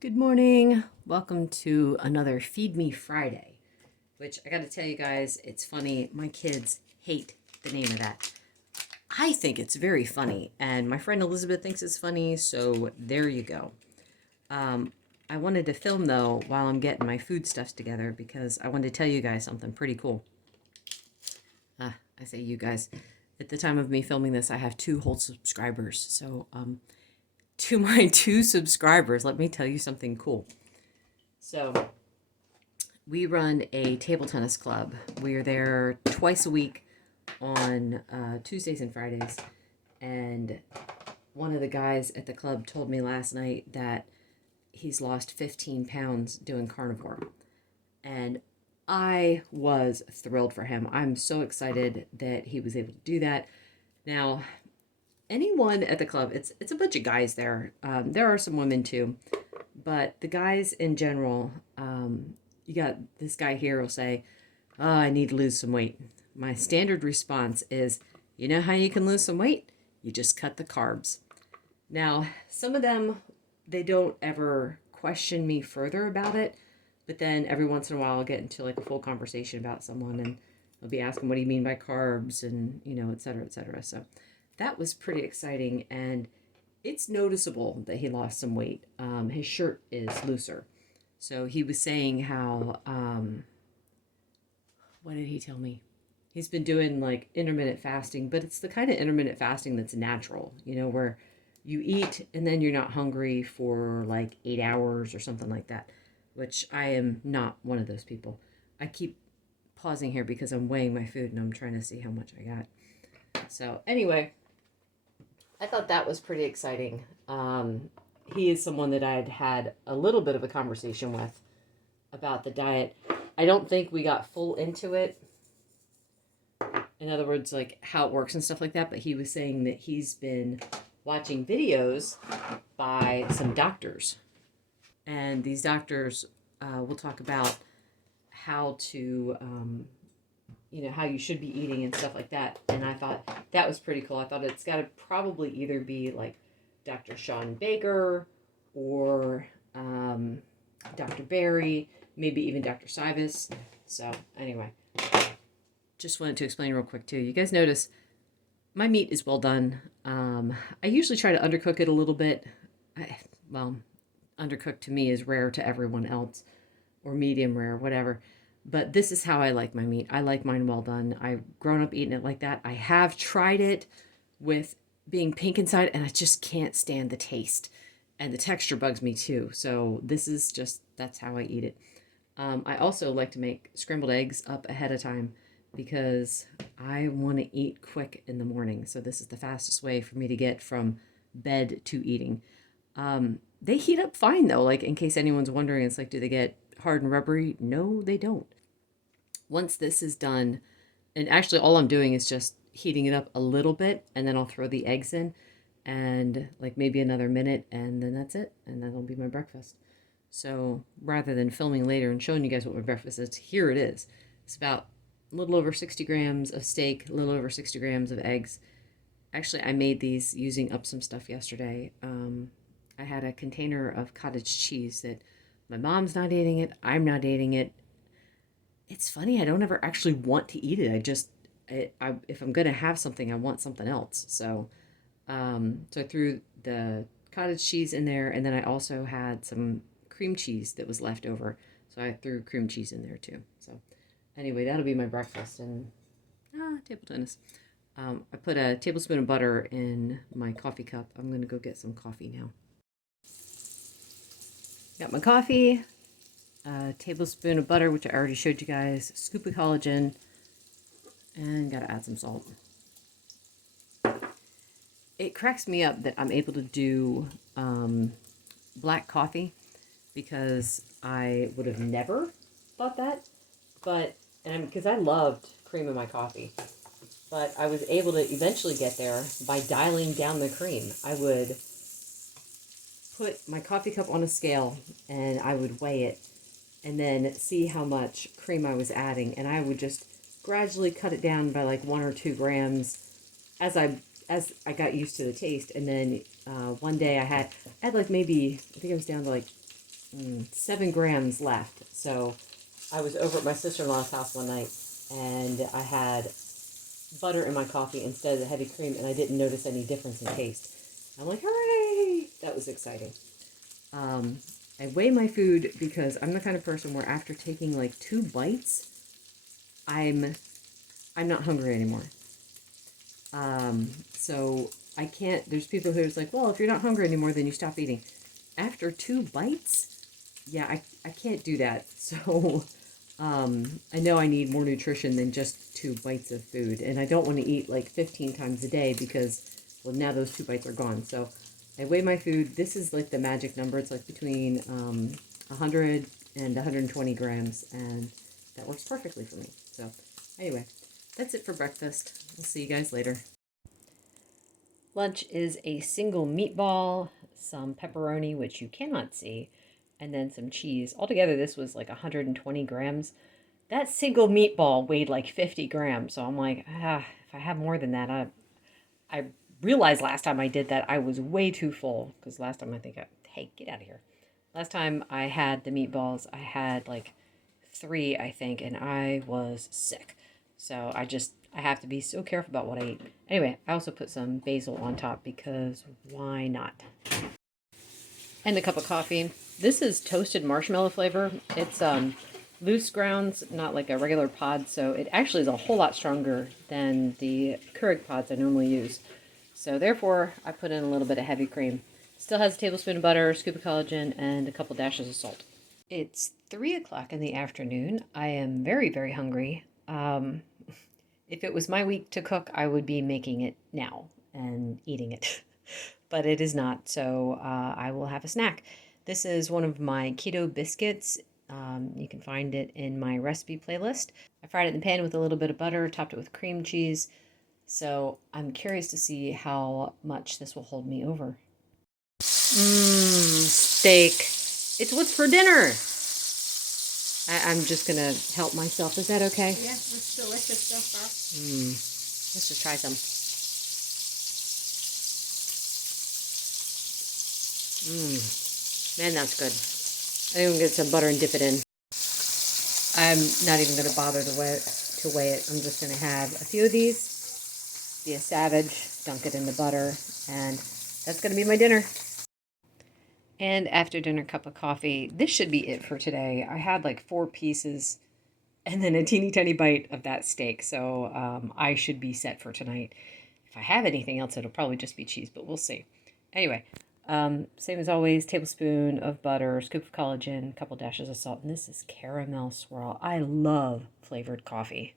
Good morning. Welcome to another Feed Me Friday, which I got to tell you guys, it's funny. My kids hate the name of that. I think it's very funny, and my friend Elizabeth thinks it's funny, so there you go. I wanted to film though while I'm getting my foodstuffs together because I wanted to tell you guys something pretty cool. I say you guys. At the time of me filming this, I have 2 whole subscribers. So, to my 2 subscribers, let me tell you something cool. So, we run a table tennis club. We are there twice a week on Tuesdays and Fridays. And one of the guys at the club told me last night that he's lost 15 pounds doing carnivore. And I was thrilled for him. I'm so excited that he was able to do that. Now, anyone at the club, it's a bunch of guys there. There are some women too, but the guys in general, you got this guy here will say, "Oh, I need to lose some weight." My standard response is, "You know how you can lose some weight? You just cut the carbs." Now, some of them, they don't ever question me further about it, but then every once in a while I'll get into like a full conversation about someone and I'll be asking, "What do you mean by carbs?" and, et cetera, et cetera. So that was pretty exciting, and it's noticeable that he lost some weight. His shirt is looser. So he was saying how, what did he tell me? He's been doing like intermittent fasting, but it's the kind of intermittent fasting that's natural, where you eat and then you're not hungry for like 8 hours or something like that, which I am not one of those people. I keep pausing here because I'm weighing my food and I'm trying to see how much I got. So, anyway, I thought that was pretty exciting. He is someone that I'd had a little bit of a conversation with about the diet. I don't think we got full into it. In other words, like how it works and stuff like that. But he was saying that he's been watching videos by some doctors. And these doctors will talk about how to, how you should be eating and stuff like that. And I thought that was pretty cool. I thought it's got to probably either be like Dr. Sean Baker or Dr. Barry, maybe even Dr. Sivas. So, anyway, just wanted to explain real quick too. You guys notice my meat is well done. I usually try to undercook it a little bit. Undercooked to me is rare to everyone else, or medium rare, whatever. But this is how I like my meat. I like mine well done. I've grown up eating it like that. I have tried it with being pink inside, and I just can't stand the taste. And the texture bugs me too. So this is just, that's how I eat it. I also like to make scrambled eggs up ahead of time because I want to eat quick in the morning. So this is the fastest way for me to get from bed to eating. They heat up fine though, like in case anyone's wondering, it's like, do they get hard and rubbery? No, they don't. Once this is done, and actually all I'm doing is just heating it up a little bit, and then I'll throw the eggs in and like maybe another minute, and then that's it, and that'll be my breakfast. So rather than filming later and showing you guys what my breakfast is, here it is. It's about a little over 60 grams of steak, a little over 60 grams of eggs. Actually, I made these using up some stuff yesterday. I had a container of cottage cheese that my mom's not eating it, I'm not eating it. It's funny, I don't ever actually want to eat it. If I'm gonna have something, I want something else. So I threw the cottage cheese in there, and then I also had some cream cheese that was left over, so I threw cream cheese in there too. So anyway, that'll be my breakfast. And table tennis. I put a tablespoon of butter in my coffee cup. I'm gonna go get some coffee now. Got my coffee, a tablespoon of butter, which I already showed you guys, scoop of collagen, and gotta add some salt. It cracks me up that I'm able to do black coffee because I would have never thought that. But, and because I loved cream in my coffee, but I was able to eventually get there by dialing down the cream. I would put my coffee cup on a scale and I would weigh it and then see how much cream I was adding, and I would just gradually cut it down by like 1 or 2 grams as I got used to the taste. And then one day I had like maybe, I think I was down to like 7 grams left. So I was over at my sister-in-law's house one night, and I had butter in my coffee instead of the heavy cream, and I didn't notice any difference in taste. I'm like, hooray! That was exciting. I weigh my food because I'm the kind of person where after taking like 2 bites, I'm not hungry anymore. So I can't. There's people who's like, well, if you're not hungry anymore, then you stop eating. After 2 bites, yeah, I can't do that. So I know I need more nutrition than just 2 bites of food, and I don't want to eat like 15 times a day because, well, now those 2 bites are gone. So I weigh my food. This is like the magic number. It's like between 100 and 120 grams, and that works perfectly for me. So anyway, that's it for breakfast. We'll see you guys later. Lunch is a single meatball, some pepperoni, which you cannot see, and then some cheese. Altogether, this was like 120 grams. That single meatball weighed like 50 grams. So I'm like, if I have more than that, I realized last time I did that I was way too full. Because last time hey, get out of here. Last time I had the meatballs, I had like 3, I think, and I was sick. So I have to be so careful about what I eat. Anyway, I also put some basil on top because why not? And a cup of coffee. This is toasted marshmallow flavor. It's loose grounds, not like a regular pod, so it actually is a whole lot stronger than the Keurig pods I normally use. So therefore, I put in a little bit of heavy cream. Still has a tablespoon of butter, a scoop of collagen, and a couple dashes of salt. It's 3 o'clock in the afternoon. I am very, very hungry. If it was my week to cook, I would be making it now and eating it. But it is not, so I will have a snack. This is one of my keto biscuits. You can find it in my recipe playlist. I fried it in the pan with a little bit of butter, topped it with cream cheese. So I'm curious to see how much this will hold me over. Steak. It's what's for dinner. I'm just going to help myself. Is that okay? Yeah, it's delicious so far. Let's just try some. Man, that's good. I even get some butter and dip it in. I'm not even going to bother to weigh it. I'm just going to have a few of these, be a savage, dunk it in the butter, and that's going to be my dinner. And after dinner, cup of coffee. This should be it for today. I had like 4 pieces and then a teeny tiny bite of that steak. So I should be set for tonight. If I have anything else, it'll probably just be cheese, but we'll see. Anyway, same as always, tablespoon of butter, scoop of collagen, a couple dashes of salt, and this is caramel swirl. I love flavored coffee.